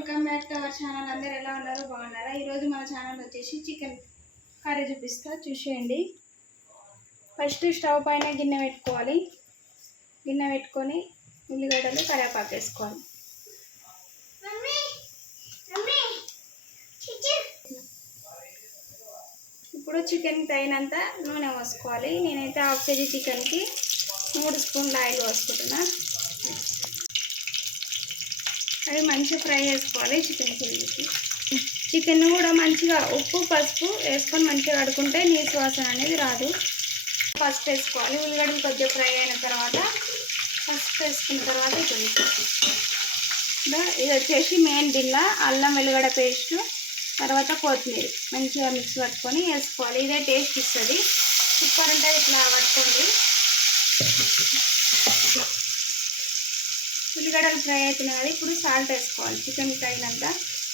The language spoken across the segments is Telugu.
Welcome back to our channel. అందరు ఎలా ఉన్నారు? బాగున్నారా? ఈరోజు మన ఛానల్ వచ్చేసి చికెన్ కర్రీ చూపిస్తా, చూసేయండి. ఫస్ట్ స్టవ్ పైన గిన్నె పెట్టుకోవాలి. గిన్నె పెట్టుకొని ఉల్లిగడ్డలు కరివేపాకు వేసుకోవాలి. ఇప్పుడు చికెన్కి తగినంత నూనె పోసుకోవాలి. నేనైతే 1/2 kg చికెన్కి 3 స్పూన్ల ఆయిల్ పోసుకుంటున్నా. అవి మంచిగా ఫ్రై చేసుకోవాలి. చికెన్ కూడా మంచిగా ఉప్పు పసుపు వేసుకొని మంచిగా కడుక్కుంటే నీసు వాసన అనేది రాదు. పసుపు వేసుకోవాలి. ఉల్లిగడ్డలు కొద్దిగా ఫ్రై అయిన తర్వాత పసుపు వేసుకున్న తర్వాత ఇది వచ్చేసి మెయిన్ దీనిలో అల్లం వెల్లిగడ్డ పేస్టు, తర్వాత కొత్తిమీర మంచిగా మిక్స్ పట్టుకొని వేసుకోవాలి. ఇదే టేస్ట్ ఇస్తుంది. సూపర్ ఉంటుంది. ఇట్లా పట్టుకోండి. ఉల్లిగడ్డలు ఫ్రై అవుతున్నాయి. ఇప్పుడు సాల్ట్ వేసుకోవాలి. చికెన్ తగినంత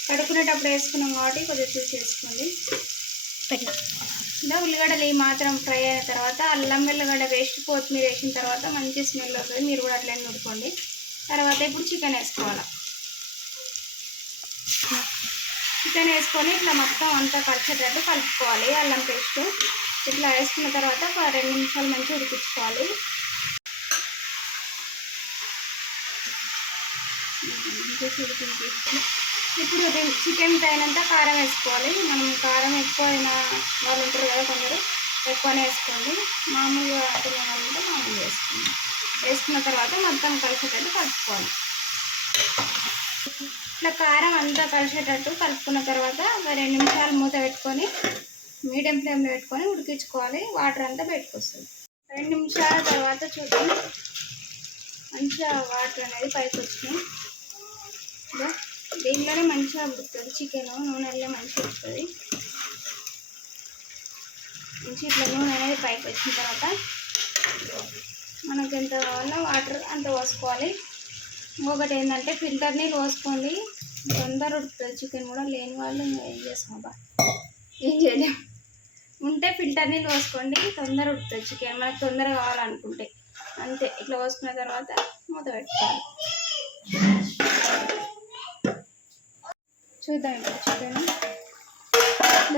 కడుక్కునేటప్పుడు వేసుకున్నాం కాబట్టి కొద్దిగా చూసి వేసుకోండి. ఇలా ఉల్లిగడ్డలు ఈ మాత్రం ఫ్రై అయిన తర్వాత అల్లం వెల్లిగడ్డ పేస్ట్ కొత్తిమీర వేసిన తర్వాత మంచి స్మెల్ వస్తుంది. మీరు కూడా అట్లనే నూరుకోండి. తర్వాత ఇప్పుడు చికెన్ వేసుకోవాలి. చికెన్ వేసుకొని ఇట్లా మొత్తం అంతా కలిసేటట్టు కలుపుకోవాలి. అల్లం పేస్ట్ ఇట్లా వేసుకున్న తర్వాత ఒక 2 నిమిషాలు మంచిగా ఉడికించుకోవాలి. ఇప్పుడు చికెన్ తగినంత కారం వేసుకోవాలి. మనం కారం ఎక్కువ అయిన వాళ్ళు ఉంటారు కదా, కొందరు ఎక్కువనే వేసుకోండి. మామూలుగా తినే వాళ్ళు ఉంటే మామూలుగా వేసుకోండి. వేసుకున్న తర్వాత మొత్తం కలిసేటట్టు కలుపుకోవాలి. ఇట్లా కారం అంతా కలిసేటట్టు కలుపుకున్న తర్వాత ఒక 2 నిమిషాలు మూత పెట్టుకొని మీడియం ఫ్లేమ్లో పెట్టుకొని ఉడికించుకోవాలి. వాటర్ అంతా పెట్టుకొస్తుంది. 2 నిమిషాల తర్వాత చూద్దాం. మంచిగా వాటర్ అనేది పైకి వచ్చినాయి. దీనిలోనే మంచిగా ఉడుకుతుంది చికెన్. నూనెలో మంచిగా ఉడుకుతుంది. మంచిగా ఇట్లా నూనె అనేది పైకి వచ్చిన తర్వాత మనకు ఎంత కావాలో వాటర్ అంత పోసుకోవాలి. ఇంకొకటి ఏంటంటే ఫిల్టర్ నీళ్ళు పోసుకోండి. తొందర ఉడుకుతుంది చికెన్ కూడా. లేని వాళ్ళు ఏం చేస్తాం, ఏం చేయలేము. ఉంటే ఫిల్టర్ నీళ్ళు పోసుకోండి. తొందర ఉడుకుతుంది చికెన్. మనకు తొందర కావాలనుకుంటే అంతే. ఇట్లా పోసుకున్న తర్వాత మూత పెట్టుకోవాలి. చూద్దాం ఇప్పుడు చికెన్.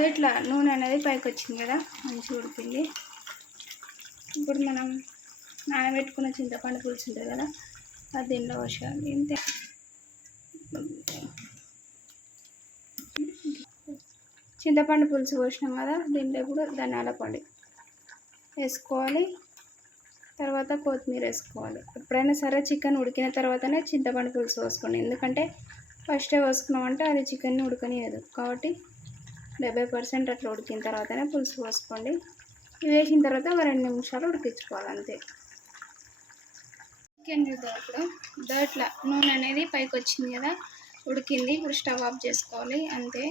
ఇట్లా నూనె అనేది పైకి వచ్చింది కదా, మంచిగా ఉడికింది. ఇప్పుడు మనం నానబెట్టుకున్న చింతపండు పులుసు ఉంటుంది కదా, అది దీనిలో పోసేయాలి. ఇంతే. చింతపండు పులుసు పోసినాం కదా, దీంట్లో కూడా ధనియాల పొడి వేసుకోవాలి. తర్వాత కొత్తిమీర వేసుకోవాలి. ఎప్పుడైనా సరే చికెన్ ఉడికిన తర్వాతనే చింతపండు పులుసు పోసుకోండి. ఎందుకంటే ఫస్టే పోసుకున్నామంటే అది చికెన్ని ఉడకనియదు. కాబట్టి 70% అట్లా ఉడికిన తర్వాతనే పులుసు పోసుకోండి. ఇవి వేసిన తర్వాత ఒక 2 నిమిషాలు ఉడికించుకోవాలి అంతే. చికెన్ చూద్దాం. ఇప్పుడు ఇట్లా నూనె అనేది పైకి వచ్చింది కదా, ఉడికింది. ఇప్పుడు స్టవ్ ఆఫ్ చేసుకోవాలి. అంతే.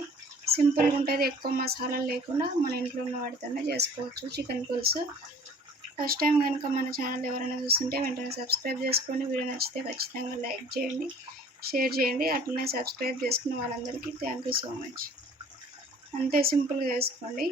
సింపుల్గా ఉంటుంది. ఎక్కువ మసాలాలు లేకుండా మన ఇంట్లో ఉన్న వాటితోనే చేసుకోవచ్చు చికెన్ పులుసు. ఫస్ట్ టైం కనుక మన ఛానల్ ఎవరైనా చూస్తుంటే వెంటనే సబ్స్క్రైబ్ చేసుకోండి. వీడియో నచ్చితే ఖచ్చితంగా లైక్ చేయండి, షేర్ చేయండి. అట్లనే సబ్స్క్రైబ్ చేసుకున్న వాళ్ళందరికీ థ్యాంక్ యూ సో మచ్. అంతే, సింపుల్గా చేసుకోండి.